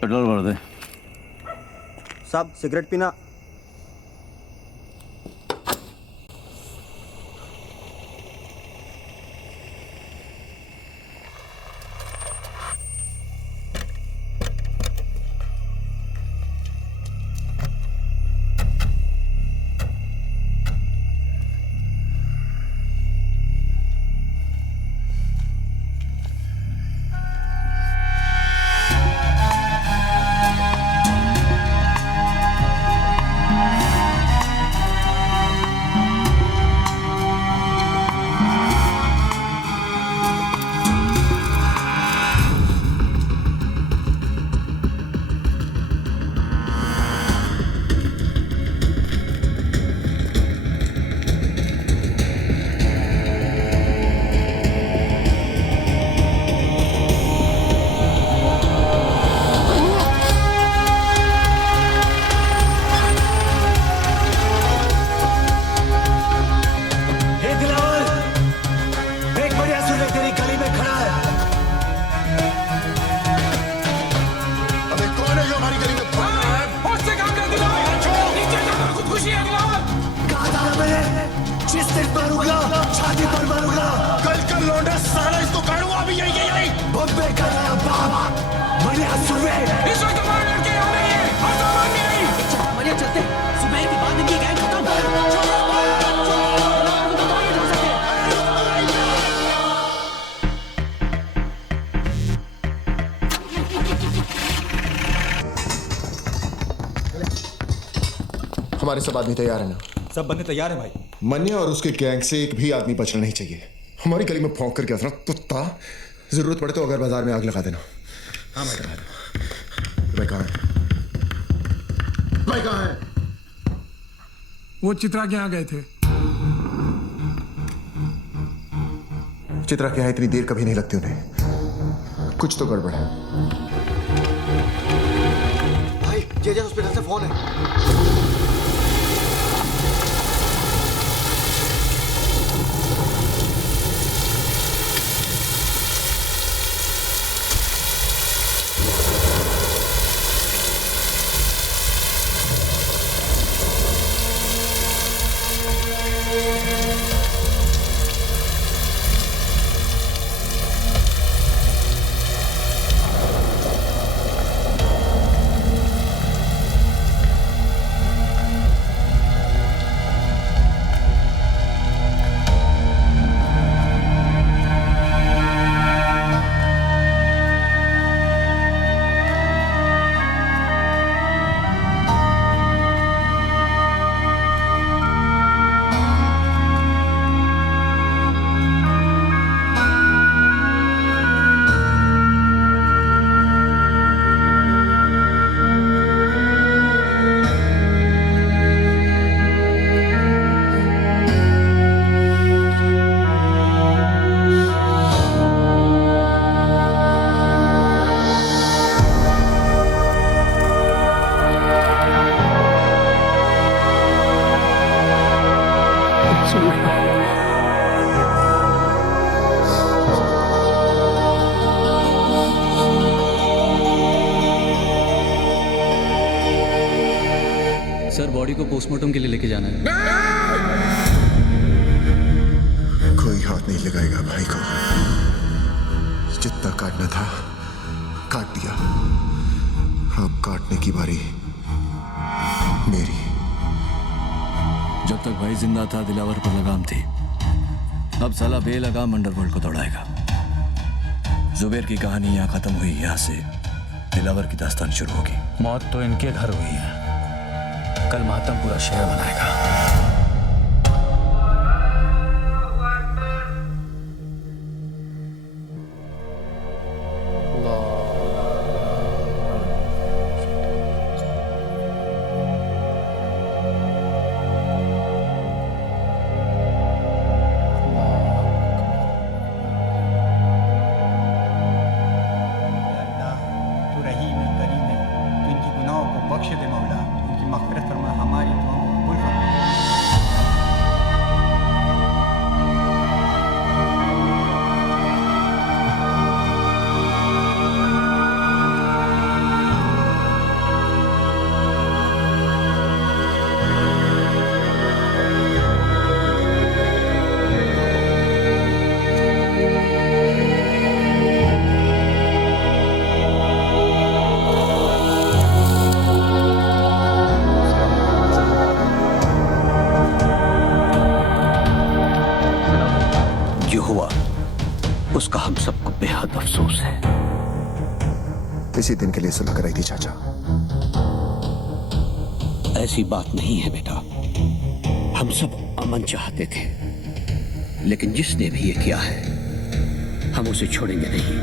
Petrol भर दे। साहब cigarette पीना। हमारे सब आदमी तैयार है ना? सब बंदे तैयार हैं भाई। मन्या और उसके गैंग से एक भी आदमी बचना नहीं चाहिए। हमारी गली में भौंक करके असरा कुत्ता, जरूरत पड़े तो अगर बाजार में आग लगा देना। हाँ मैडम। भाई कहाँ है? भाई कहाँ है? वो चित्रा के यहाँ गए थे। चित्रा के यहाँ इतनी देर कभी नहीं लगती उन्हें। कुछ तो गड़बड़ है। भाई जेजे हॉस्पिटल से फोन है। सर बॉडी को पोस्टमार्टम के लिए लेके जाना है। कोई हाथ नहीं लगाएगा भाई को। जितना काटना था काट दिया। अब काटने की बारी मेरी। जब तक भाई जिंदा था दिलावर पर लगाम थी। अब साला बेलगाम अंडरवर्ल्ड को दौड़ाएगा। जुबेर की कहानी यहाँ खत्म हुई। यहाँ से दिलावर की दास्तान शुरू होगी। मौत तो इनके घर हुई है, कल मातम पूरा शहर मनाएगा। बख्श दे मौला, उनकी मग़फ़िरत फरमा, हमारी दुआओं को कबूल फरमा। इसी दिन के लिए सुलह कराई थी चाचा। ऐसी बात नहीं है बेटा, हम सब अमन चाहते थे, लेकिन जिसने भी ये किया है हम उसे छोड़ेंगे नहीं।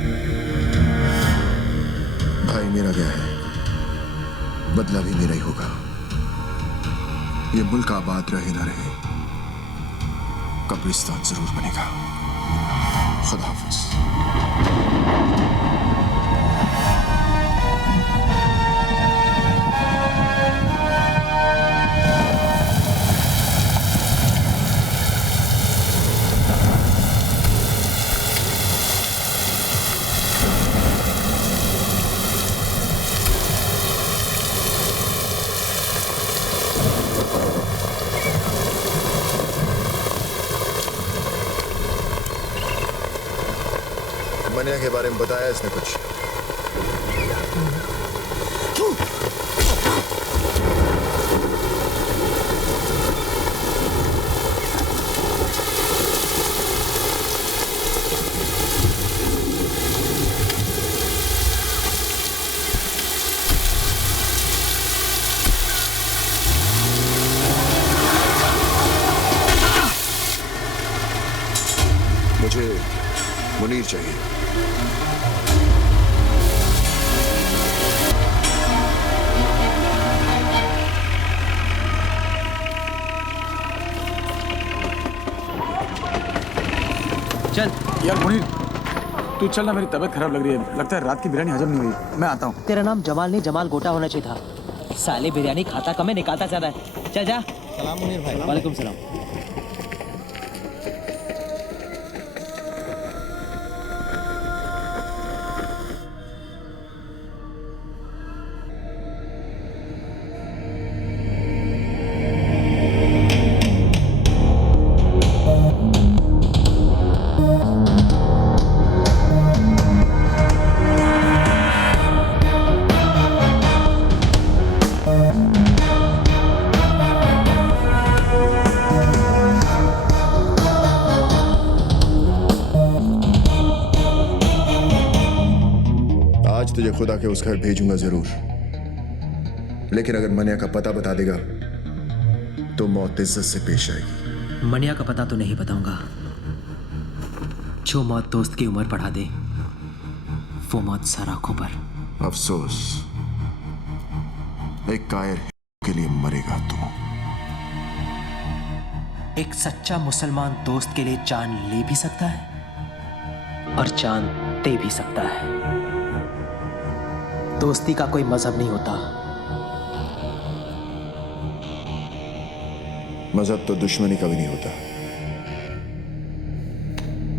भाई मेरा गया है, बदला भी मेरा ही होगा। ये मुल्क आबाद रहे ना रहे, कब्रिस्तान जरूर बनेगा। खुदा हाफिज। मनिया के बारे में बताया इसने कुछ? मुझे मुनीर चाहिए। चल यार मुनीर, तू चल ना, मेरी तबीयत खराब लग रही है। लगता है रात की बिरयानी हजम नहीं हुई। मैं आता हूँ। तेरा नाम जमाल नहीं जमाल गोटा होना चाहिए था। साले बिरयानी खाता कम है, निकालता ज्यादा है। चल जा। सलाम मुनीर भाई। वालेकुम सलाम। तुझे खुदा के उस घर भेजूंगा जरूर, लेकिन अगर मनिया का पता बता देगा तो मौत इज्जत से पेश आएगी। मनिया का पता तो नहीं बताऊंगा। जो मौत दोस्त की उम्र बढ़ा दे, वो मौत सर आंखों पर। अफसोस, एक कायर के लिए मरेगा तू। एक सच्चा मुसलमान दोस्त के लिए जान ले भी सकता है और जान दे भी सकता है। दोस्ती का कोई मजहब नहीं होता। मजहब तो दुश्मनी का भी नहीं होता।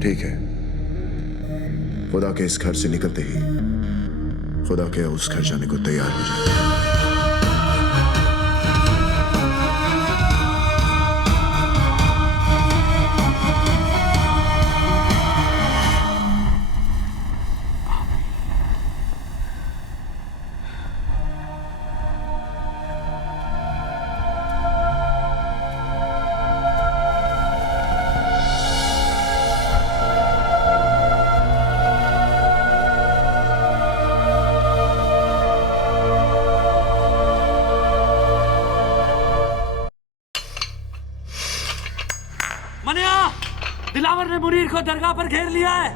ठीक है, खुदा के इस घर से निकलते ही खुदा के उस घर जाने को तैयार हो जाए। मनिया, दिलावर ने मुनीर को दरगाह पर घेर लिया है।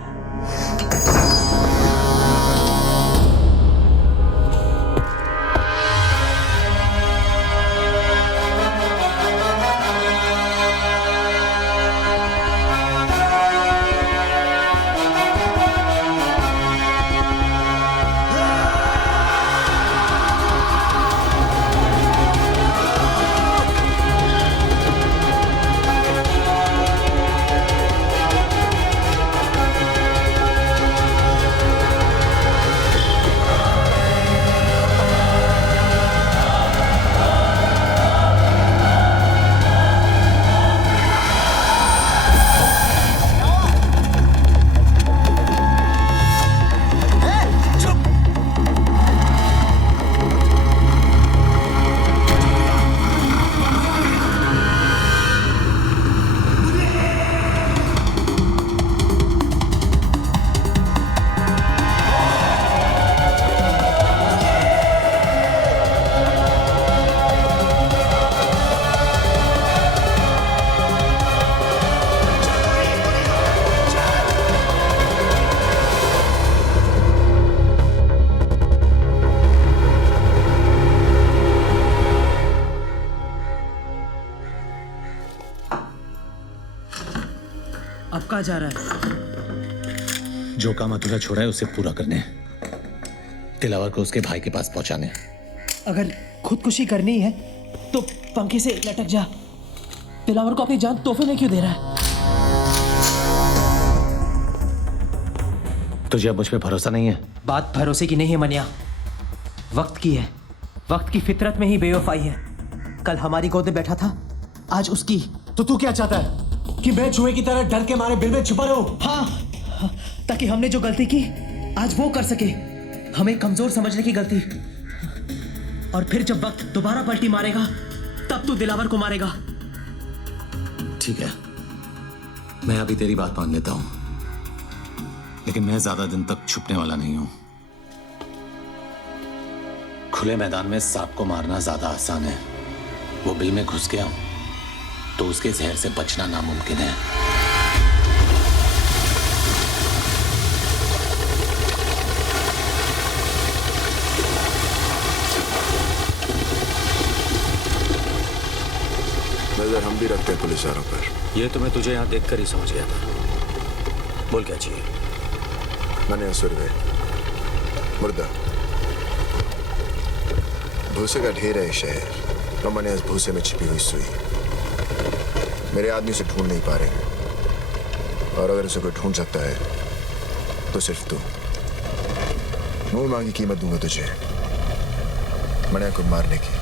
कहाँ जा रहा है? जो काम अधूरा छोड़ा है उसे पूरा करने, दिलावर को उसके भाई के पास पहुंचाने। अगर खुदकुशी करनी है तो पंखे से लटक जा। दिलावर को अपनी जान तोहफे में क्यों दे रहा है? तुझे अब मुझ पे भरोसा नहीं है? बात भरोसे की नहीं है मनिया, वक्त की है। वक्त की फितरत में ही बेवफाई है। कल हमारी गोद में बैठा था, आज उसकी। तो तू क्या चाहता है कि मैं चूहे की तरह डर के मारे बिल में छुपा रहूं? हाँ, ताकि हमने जो गलती की आज वो कर सके। हमें कमजोर समझने की गलती, और फिर जब वक्त दोबारा पलटी मारेगा तब तू दिलावर को मारेगा। ठीक है, मैं अभी तेरी बात मान लेता हूं, लेकिन मैं ज्यादा दिन तक छुपने वाला नहीं हूं। खुले मैदान में सांप को मारना ज्यादा आसान है, वो बिल में घुस गया तो उसके जहर से बचना नामुमकिन है। नजर हम भी रखते हैं पुलिस वालों पर। ये तो मैं तुझे यहां देखकर ही समझ गया था। बोल क्या चाहिए? मनिया सुरवे, मुर्दा, भूसे का ढेर है शहर, और मनिया इस भूसे में छिपी हुई सुई। मेरे आदमी से ढूंढ नहीं पा रहे, और अगर उसे कोई ढूंढ सकता है तो सिर्फ तू। मुंह मांगी कीमत दूंगा तुझे मनिया को मारने की।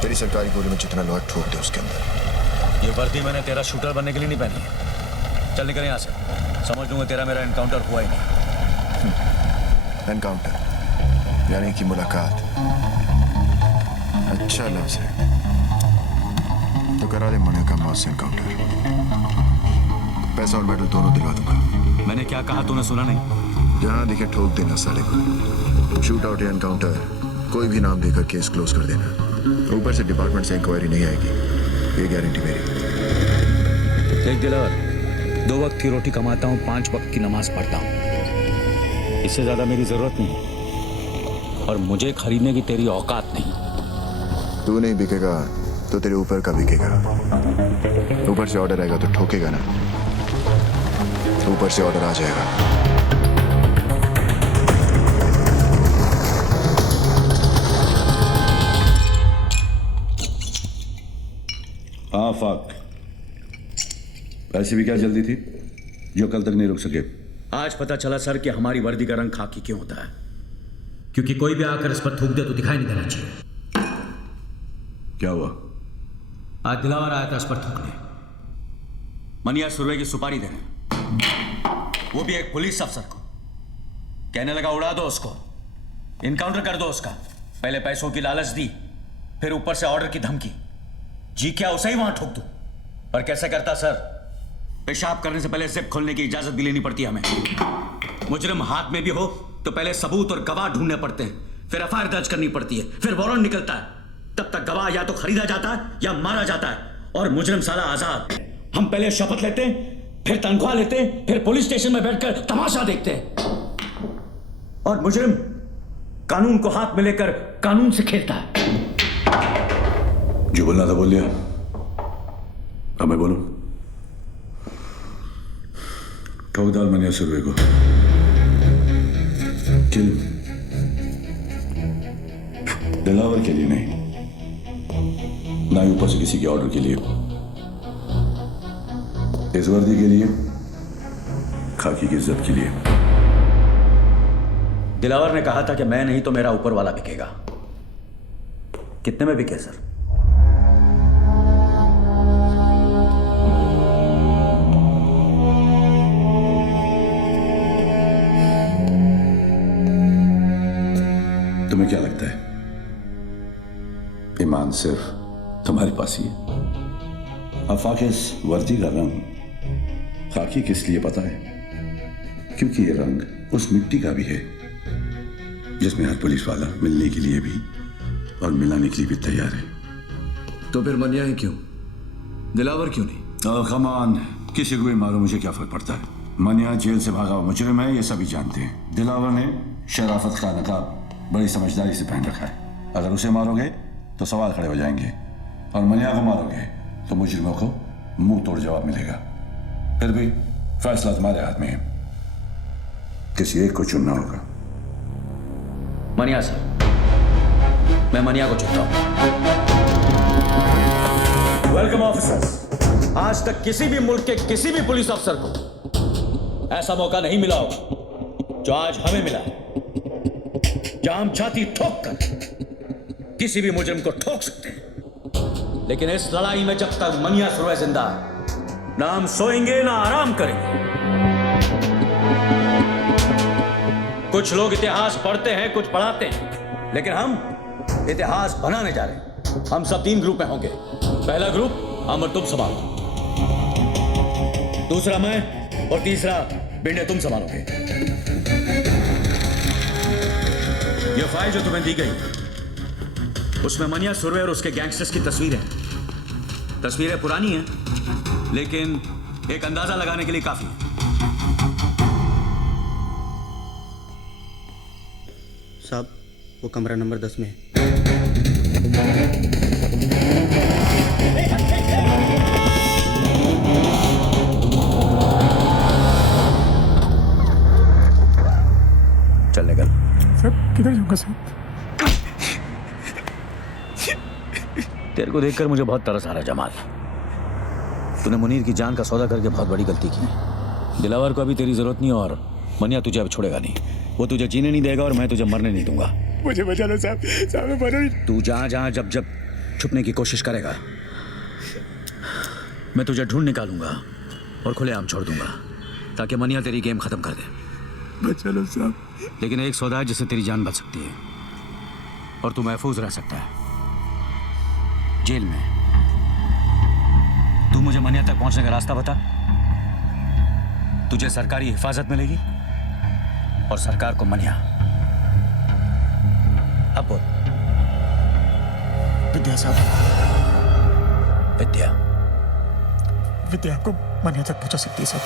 तेरी सरकारी गोली में जितना लोहा ठोक दे उसके अंदर। ये वर्दी मैंने तेरा शूटर बनने के लिए नहीं पहनी है। चल निकल यहाँ से, समझ लूंगा तेरा मेरा एनकाउंटर हुआ ही नहीं। एनकाउंटर यानी कि मुलाकात। अच्छा लफ्ज है, तो करा दे मनिया का मौत से एनकाउंटर। पैसा और मेडल दोनों दिलवा दूंगा। मैंने क्या कहा तूने सुना नहीं? जहां दिखे ठोक देना साले को। शूट आउट या एनकाउंटर कोई भी नाम देकर केस क्लोज कर देना। ऊपर से डिपार्टमेंट से इंक्वायरी नहीं आएगी, ये गारंटी मेरी। देख दिलावर, 2 वक्त की रोटी कमाता हूँ, 5 वक्त की नमाज पढ़ता हूँ। इससे ज्यादा मेरी जरूरत नहीं, और मुझे खरीदने की तेरी औकात नहीं। तू नहीं बिकेगा तो तेरे ऊपर का बिकेगा। ऊपर से ऑर्डर आएगा तो ठोकेगा ना, ऊपर से ऑर्डर आ जाएगा। हाँ फाक, ऐसी भी क्या जल्दी थी जो कल तक नहीं रुक सके? आज पता चला सर कि हमारी वर्दी का रंग खाकी क्यों होता है। क्योंकि कोई भी आकर इस पर थूक दे तो दिखाई नहीं देना चाहिए। क्या हुआ? आज दिलावर आया था इस पर थूकने। मनिया सुरवे की सुपारी दे रहे, वो भी एक पुलिस अफसर को। कहने लगा उड़ा दो उसको, इनकाउंटर कर दो उसका। पहले पैसों की लालच दी, फिर ऊपर से ऑर्डर की धमकी। जी क्या उसे ही वहां ठोक दूं? पर कैसे करता सर? पेशाब करने से पहले जिप खोलने की इजाजत भी लेनी पड़ती है हमें। मुजरिम हाथ में भी हो तो पहले सबूत और गवाह ढूंढने पड़ते हैं, फिर एफआईआर दर्ज करनी पड़ती है, फिर वारंट निकलता है। तब तक गवाह या तो खरीदा जाता है या मारा जाता है, और मुजरिम साला आजाद। हम पहले शपथ लेते हैं, फिर तनख्वाह लेते हैं, फिर पुलिस स्टेशन में बैठकर तमाशा देखते हैं, और मुजरिम कानून को हाथ में लेकर कानून से खेलता है। जो बोलना था बोल लिया, अब मैं बोलूं? ठोक डाल मनिया सुरवे को, किल। दिलावर के लिए नहीं, ना ही ऊपर से किसी के ऑर्डर के लिए, इस वर्दी के लिए, खाकी की इज्जत के लिए। दिलावर ने कहा था कि मैं नहीं तो मेरा ऊपर वाला बिकेगा। कितने में बिके सर? तुम्हें क्या लगता है ईमान सिर्फ तुम्हारे पास ही है? आफाक, इस वर्दी का रंग खाकी किस लिए पता है? क्योंकि ये रंग उस मिट्टी का भी है जिसमें हर पुलिस वाला मिलने के लिए भी और मिलाने के लिए भी तैयार है। तो फिर मनिया ही क्यों, दिलावर क्यों नहीं? कमान, किसी को भी मारो, मुझे क्या फर्क पड़ता है? मनिया जेल से भागा हुआ मुजरिम है, ये सभी जानते हैं। दिलावर ने शराफत का नकाब बड़ी समझदारी से पहन रखा है। अगर उसे मारोगे तो सवाल खड़े हो जाएंगे, और मनिया को मारोगे तो मुजरिमों को मुंह तोड़ जवाब मिलेगा। फिर भी फैसला तुम्हारे हाथ में है, किसी एक को चुनना होगा। मनिया साहब, मैं मनिया को चुनता हूं। Welcome officers. आज तक किसी भी मुल्क के किसी भी पुलिस अफसर को ऐसा मौका नहीं मिला होगा जो आज हमें मिला है, जहां हम छाती ठोक कर किसी भी मुजरिम को ठोक सकते हैं। लेकिन इस लड़ाई में जब तक मनिया सुरवे जिंदा है, ना हम सोएंगे ना आराम करेंगे। कुछ लोग इतिहास पढ़ते हैं, कुछ पढ़ाते हैं, लेकिन हम इतिहास बनाने जा रहे हैं। हम सब 3 ग्रुप में होंगे। पहला ग्रुप हम और तुम संभालो, दूसरा मैं, और तीसरा बिंडे तुम संभालोगे। यह फाइल जो तुम्हें दी गई, उसमें मनिया सुरवे और उसके गैंगस्टर्स की तस्वीरें हैं। तस्वीरें पुरानी हैं, लेकिन एक अंदाजा लगाने के लिए काफी है। साहब, वो कमरा नंबर 10 में है। चल निकल। सर किधर जाऊंगा सर? तेरे को देखकर मुझे बहुत तरस आ रहा है जमाल। तूने मुनीर की जान का सौदा करके बहुत बड़ी गलती की। दिलावर को अभी तेरी जरूरत नहीं, और मनिया तुझे अब छोड़ेगा नहीं। वो तुझे जीने नहीं देगा और मैं तुझे मरने नहीं दूंगा। मुझे बचा लो साहब, साहब मैं मरो नहीं। तू जहां जहां जब जब छुपने की कोशिश करेगा, मैं तुझे ढूंढ निकालूंगा और खुलेआम छोड़ दूंगा, ताकि मनिया तेरी गेम खत्म कर दे। बचा लो साहब। लेकिन एक सौदा है जिससे तेरी जान बच सकती है और तू महफूज रह सकता है जेल में। तू मुझे मनिया तक पहुंचने का रास्ता बता। तुझे सरकारी हिफाजत मिलेगी और सरकार को मनिया। अब बोल। विद्या साहब, विद्या। विद्या आपको मनिया तक पहुंचा सकती है साहब।